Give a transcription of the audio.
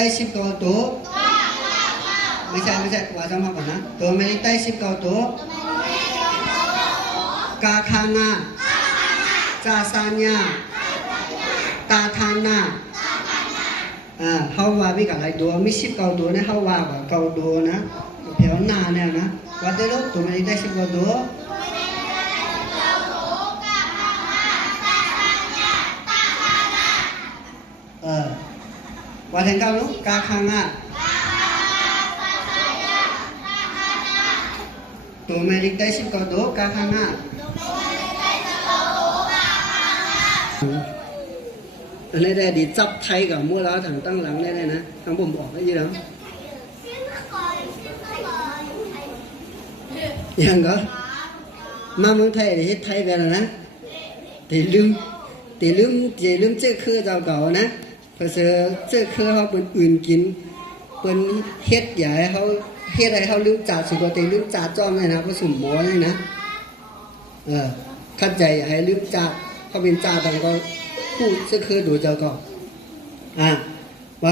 ได้19ตัวไม่ใช่ว่าจำมาก่อนนะตัวไม่ได้19ตัวกาคานาจาซาญาตาทานาเขาว่าวิกอะไรตัวไม่19ตัวนะเขาว่าแบบเก้าตัวนะเพียวหน้าเนี่ยนะว่าได้รู้ตัวไม่ได้19ตัวว่าถึงเก้าลูกกาคังตัวไม่ได้19ตัวกาคังอันนี้ได้ดีจับไทยกับมั่วแล้วถังตั้งหลังได้เลยนะทั้งผมบอกได้ยังไงยังก็มาเมืองไทยที่ไทยกันแล้วนะตีลืมเจ้าคือเจ้าเก่านะเพราะเจ้าคือเขาเป็นอื่นกินเป็นเฮ็ดใหญ่เขาเฮ็ดอะไรเขาลืมจ่าสุกติลืมจ่าจ้อมเลยนะเพราะสุ่มหมอเลยนะเข้าใจอย่าให้ลืมจ่าเขาเป็นจ่าต่างก็พูดเจ้าคือดูเจ้าเก่า